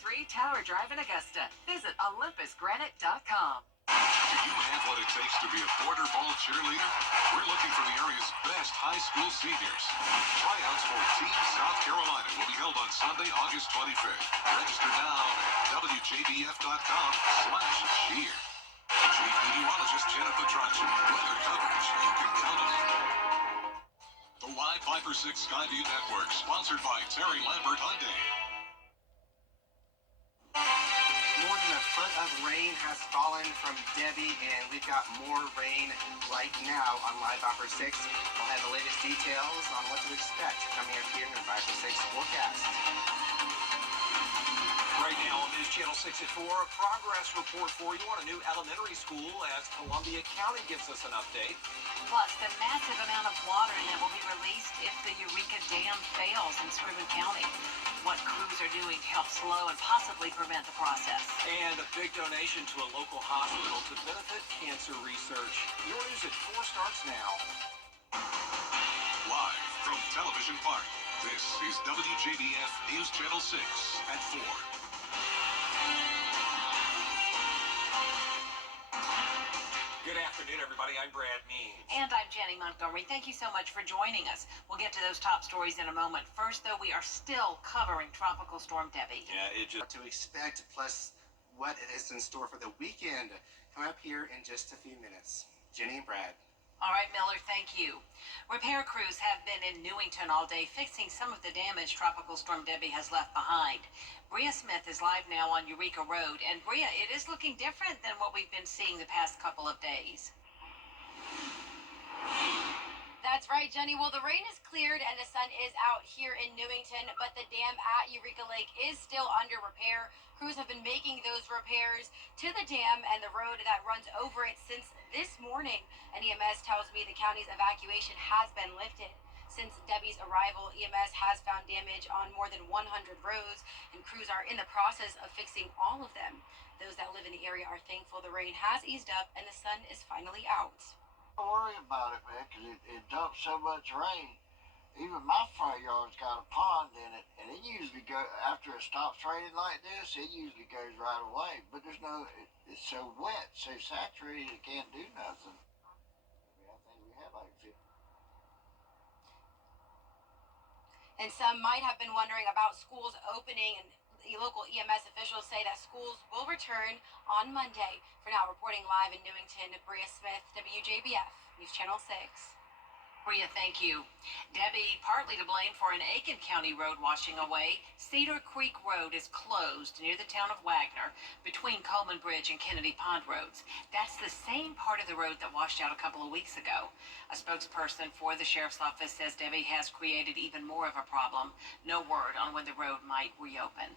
23 Tower Drive in Augusta. Visit olympusgranite.com. Do you have what it takes to be a border ball cheerleader? We're looking for the area's best high school seniors. Tryouts for Team South Carolina will be held on Sunday, August 25th. Register now at WJBF.com/cheer. Chief Meteorologist Jennifer Trudge. Weather coverage you can count on. The Live 5 or 6 Skyview Network, sponsored by Terry Lambert Hyundai. More than a foot of rain has fallen from Debbie, and we've got more rain right now on Live Opera 6. We'll have the latest details on what to expect coming up here in the 5 or 6 forecast. Right now on News Channel 6 at 4, a progress report for you on a new elementary school as Columbia County gives us an update. Plus, the massive amount of water that will be released if the Eureka Dam fails in Scriven County. What crews are doing to help slow and possibly prevent the process. And a big donation to a local hospital to benefit cancer research. Your News at 4 starts now. Live from Television Park, this is WJBF News Channel 6 at 4. Good afternoon, everybody. I'm Brad Means. And I'm Jenny Montgomery. Thank you so much for joining us. We'll get to those top stories in a moment. First, though, we are still covering Tropical Storm Debbie. Yeah, it just... What to expect, plus what is in store for the weekend. Come up here in just a few minutes. Jenny and Brad. All right, Miller, thank you. Repair crews have been in Newington all day fixing some of the damage Tropical Storm Debbie has left behind. Bria Smith is live now on Eureka Road. And Bria, it is looking different than what we've been seeing the past couple of days. That's right, Jenny. Well, the rain is cleared and the sun is out here in Newington, but the dam at Eureka Lake is still under repair. Crews have been making those repairs to the dam and the road that runs over it since this morning. And EMS tells me the county's evacuation has been lifted. Since Debbie's arrival, EMS has found damage on more than 100 roads, and crews are in the process of fixing all of them. Those that live in the area are thankful the rain has eased up and the sun is finally out. Don't worry about it, man, because it dumps so much rain. Even my front yard's got a pond in it, and it usually goes, after it stops raining like this, it usually goes right away. But there's no, it's so wet, so saturated, it can't do nothing. I think we had like 50. And some might have been wondering about schools opening, and the local EMS officials say that schools will return on Monday. For now, reporting live in Newington, Bria Smith, WJBF, News Channel 6. Bria, thank you. Debbie, partly to blame for an Aiken County road washing away. Cedar Creek Road is closed near the town of Wagner between Coleman Bridge and Kennedy Pond roads. That's the same part of the road that washed out a couple of weeks ago. A spokesperson for the sheriff's office says Debbie has created even more of a problem. No word on when the road might reopen.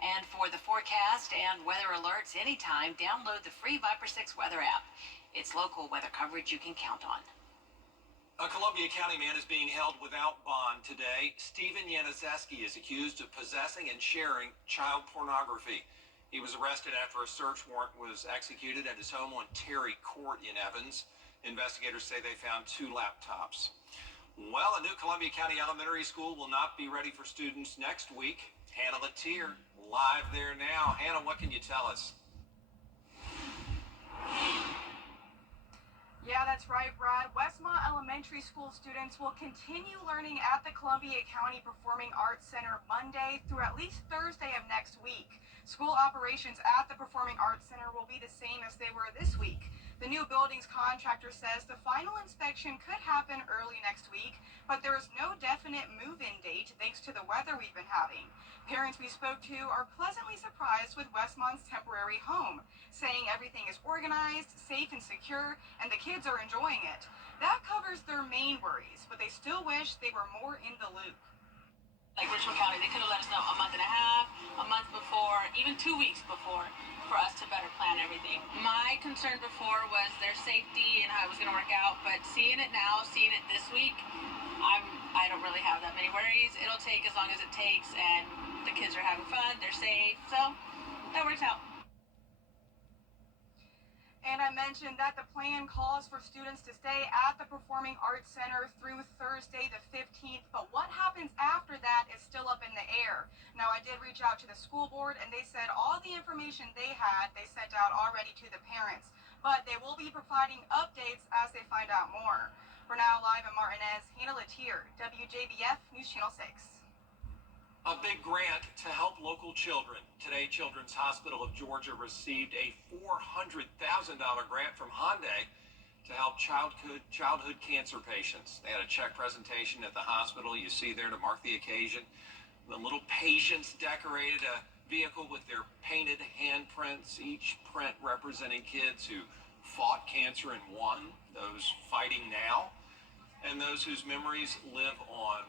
And for the forecast and weather alerts anytime, download the free Viper 6 weather app. It's local weather coverage you can count on. A Columbia County man is being held without bond today. Stephen Yaniszewski is accused of possessing and sharing child pornography. He was arrested after a search warrant was executed at his home on Terry Court in Evans. Investigators say they found 2 laptops. Well, a new Columbia County elementary school will not be ready for students next week. Hannah Latier, live there now. Hannah, what can you tell us? Yeah, that's right, Brad. Westmont Elementary School students will continue learning at the Columbia County Performing Arts Center Monday through at least Thursday of next week. School operations at the Performing Arts Center will be the same as they were this week. The new building's contractor says the final inspection could happen early next week, but there is no definite move-in date thanks to the weather we've been having. Parents we spoke to are pleasantly surprised with Westmont's temporary home, saying everything is organized, safe and secure, and the kids are enjoying it. That covers their main worries, but they still wish they were more in the loop. Like Richmond County, they could have let us know a month and a half, a month before, even 2 weeks before, for us to better plan everything. My concern before was their safety and how it was going to work out, but seeing it now, seeing it this week, I don't really have that many worries. It'll take as long as it takes, and the kids are having fun, they're safe, so that works out. And I mentioned that the plan calls for students to stay at the Performing Arts Center through Thursday the 15th, but what happens after that is still up in the air. Now, I did reach out to the school board, and they said all the information they had, they sent out already to the parents, but they will be providing updates as they find out more. For now, live in Martinez, Hannah Latier, WJBF News Channel 6. A big grant to help local children. Today, Children's Hospital of Georgia received a $400,000 grant from Hyundai to help childhood cancer patients. They had a check presentation at the hospital. You see there to mark the occasion. The little patients decorated a vehicle with their painted handprints, each print representing kids who fought cancer and won, those fighting now, and those whose memories live on.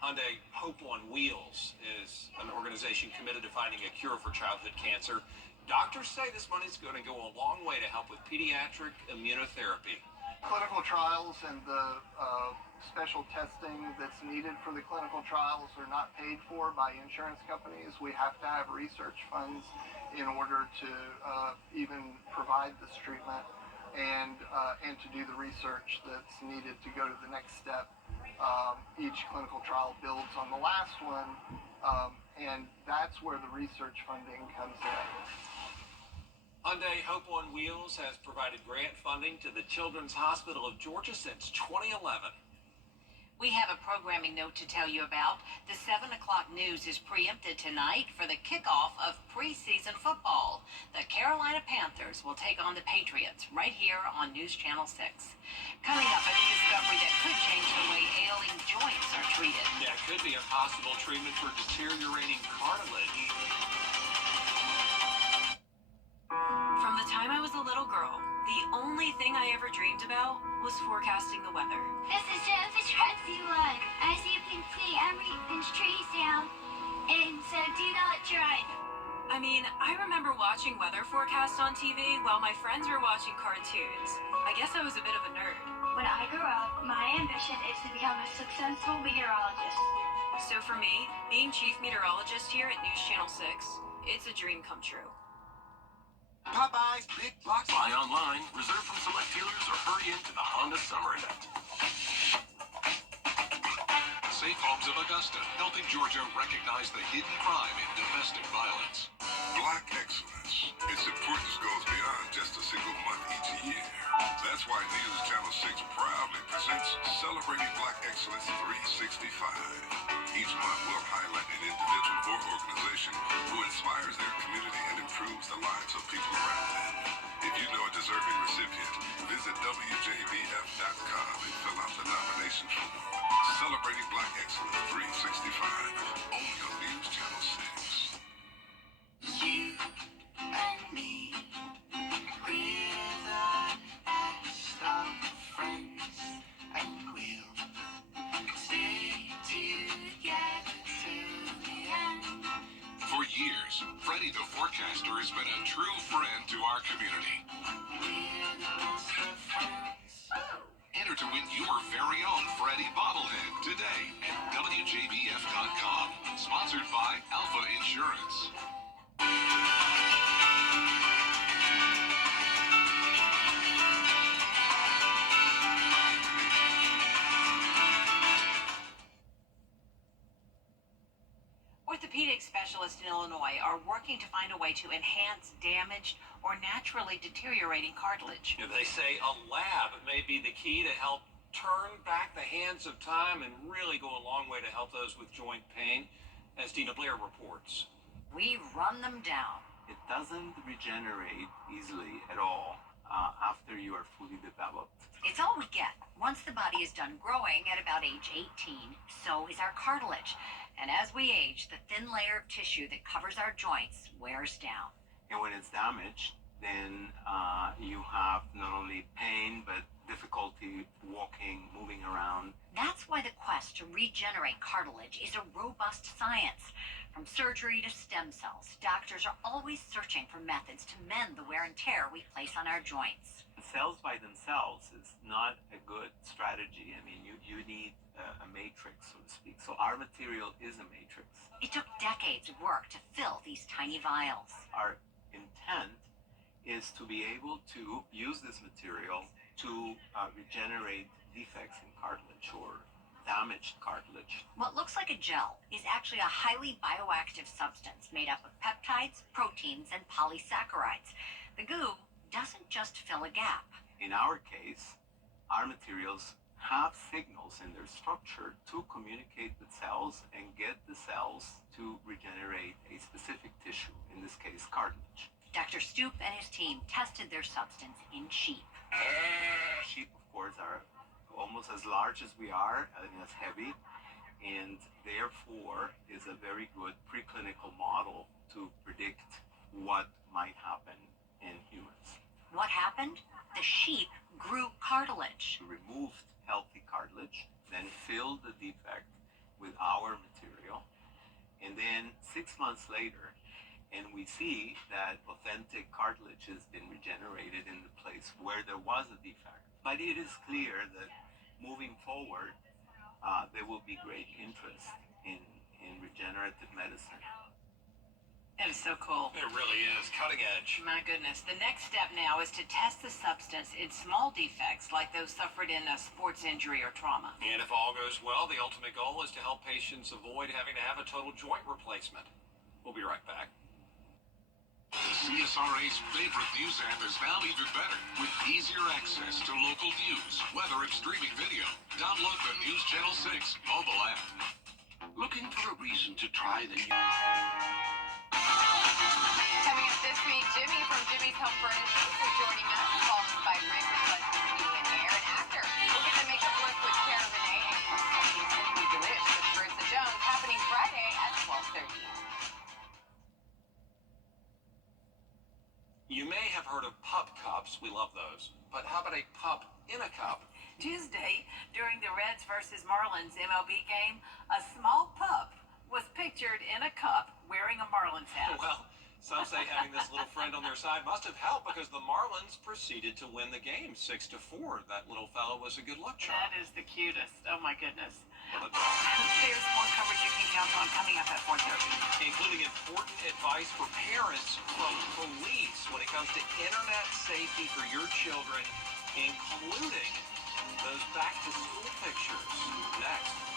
Hyundai Hope on Wheels is an organization committed to finding a cure for childhood cancer. Doctors say this money is going to go a long way to help with pediatric immunotherapy. Clinical trials and the special testing that's needed for the clinical trials are not paid for by insurance companies. We have to have research funds in order to even provide this treatment and to do the research that's needed to go to the next step. Each clinical trial builds on the last one, and that's where the research funding comes in. Hyundai Hope on Wheels has provided grant funding to the Children's Hospital of Georgia since 2011. We have a programming note to tell you about. The 7 o'clock news is preempted tonight for the kickoff of preseason football. The Carolina Panthers will take on the Patriots right here on News Channel 6. Coming up, a new discovery that could change the way ailing joints are treated. That could be a possible treatment for deteriorating cartilage. From the time I was a little girl, the only thing I ever dreamed about was forecasting the weather. This is Jennifer Trexie. As you can see, everything's trees down, and so do not drive. I mean, I remember watching weather forecasts on TV while my friends were watching cartoons. I guess I was a bit of a nerd. When I grow up, my ambition is to become a successful meteorologist. So for me, being chief meteorologist here at News Channel 6, it's a dream come true. Popeye's Big Box. Buy online, reserve from select dealers, or hurry into the Honda Summer Event. Safe Homes of Augusta, helping Georgia recognize the hidden crime in domestic violence. Black excellence. Its importance goes beyond just a single month each year. That's why News Channel 6 proudly presents Celebrating Black Excellence 365. Each month we'll highlight an individual or organization who inspires their community and improves the lives of people around them. If you know a deserving recipient, visit WJBF.com and fill out the nomination form. Celebrating Black Excellence 365, only on News Channel 6. You and me, we're the best of friends, and we'll stay together till the end. For years, Freddie the Forecaster has been a true friend to our community. We're the best of friends. Enter to win your very own Freddie bobblehead today at WJBF.com. Sponsored by Alpha Insurance. Orthopedic specialists in Illinois are working to find a way to enhance damaged or naturally deteriorating cartilage. They say a lab may be the key to help turn back the hands of time and really go a long way to help those with joint pain, as Dina Blair reports. We run them down. It doesn't regenerate easily at all after you are fully developed. It's all we get. Once the body is done growing at about age 18, so is our cartilage. And as we age, the thin layer of tissue that covers our joints wears down. And when it's damaged, then you have not only pain, but difficulty walking, moving around. That's why the quest to regenerate cartilage is a robust science. From surgery to stem cells, doctors are always searching for methods to mend the wear and tear we place on our joints. Cells by themselves is not a good strategy. I mean, you need a matrix, so to speak. So our material is a matrix. It took decades of work to fill these tiny vials. Our intent is to be able to use this material to regenerate defects in cartilage or damaged cartilage. What looks like a gel is actually a highly bioactive substance made up of peptides, proteins, and polysaccharides. The goo doesn't just fill a gap. In our case, our materials have signals in their structure to communicate with cells and get the cells to regenerate a specific tissue, in this case cartilage. Dr. Stoop and his team tested their substance in sheep. Sheep, of course, are almost as large as we are and as heavy, and therefore is a very good preclinical model to predict what might happen in humans. What happened? The sheep grew cartilage. We removed healthy cartilage, then filled the defect with our material, and then 6 months later, and we see that authentic cartilage has been regenerated in the place where there was a defect. But it is clear that moving forward, there will be great interest in regenerative medicine. That is so cool. It really is cutting edge. My goodness. The next step now is to test the substance in small defects like those suffered in a sports injury or trauma. And if all goes well, the ultimate goal is to help patients avoid having to have a total joint replacement. We'll be right back. The CSRA's favorite news app is now even better with easier access to local news, weather, and streaming video. Download the News Channel 6 mobile app. Looking for a reason to try the new... Coming up this week, Jimmy from Jimmy's Home Furnishings is joining us, followed by Rick with Lesbian Beauty and Hair, and actor. We'll get the makeup look with Cara Renee and Simply Delish with Marissa Jones, happening Friday at 12:30. You may have heard of pup cups. We love those. But how about a pup in a cup? Tuesday, during the Reds versus Marlins MLB game, a small pup was pictured in a cup wearing a Marlins hat. Well, some say having this little friend on their side must have helped because the Marlins proceeded to win the game 6-4. That little fellow was a good luck charm. That is the cutest. Oh my goodness. For the dog. There's more coverage you can count on coming up at 4:30. Including important advice for parents from police when it comes to internet safety for your children, including those back-to-school pictures. Next.